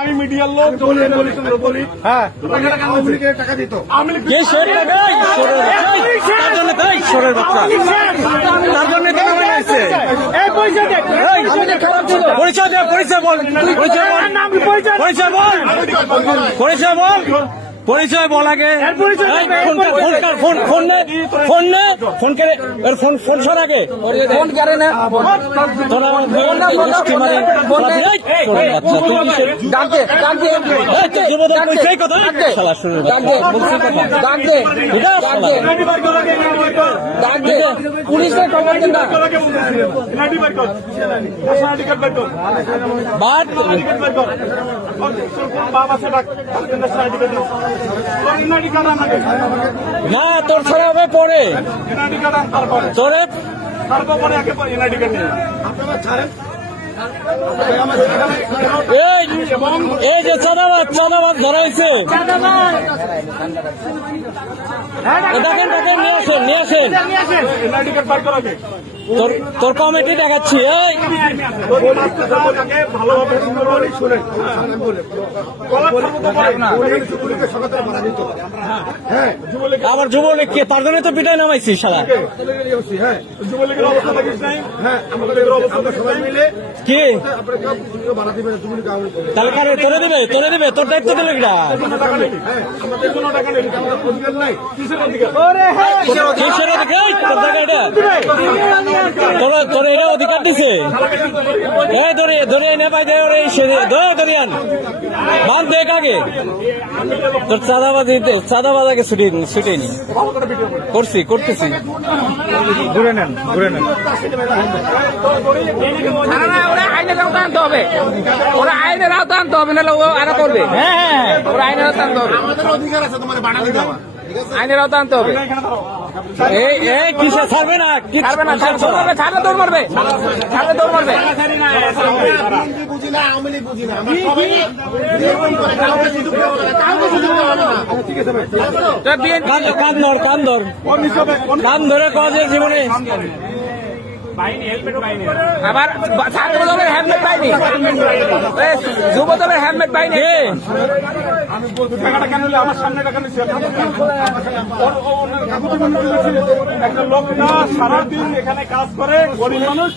আমি মিডিয়ার লোক বলি হ্যাঁ টাকা দিত ঈশ্বরের বাচ্চা তার জন্য পরিচয় দে পরিচয় বল পরিচয় বল আগে ফোন সর আগে ফোন করে না পুলিশের খবর দেন না না তোর ছাড়া হবে পরে তোরে এই যে চাঁদাবাদ ধরাইছে দেখেন নিয়ে আসেন তোর কমিটি দেখাচ্ছি এই আমার যুবলীগ কে তার জন্য তো পিটাই নামাইছি শালা কি তাহলে কারে তোরে দিবে তোর দায়িত্ব দিলে কিনা কিসের অধিকার তোর জায়গা এটা তোর এটা অধিকার দিছে দরিয়া নে পাই যায় দরিয়ান বান দেখ আগে তোর চাঁদাবাজ আগে ছুটে নি করতেছি ঘুরে নেন ওরা আইনের আওতা আনতে হবে নাহলে ও আরো করবে হ্যাঁ ওরা আইনের আওতা আনতে হবে অধিকার আছে তোমার বানাতে দেওয়া আইনের আওতা আনতে হবে এই কিসে ছাড়বে না ছাড়লে দৌড় মারবে কান ধরে কাজের জীবনে আবার ছাত্রদলের হেলমেট পাইনি যুবদলের হেলমেট পাইনি আমি বলতে টাকাটা কেন আমার সামনে টাকা নিচ্ছে একটা লোক না সারাদিন এখানে কাজ করে গরিব মানুষ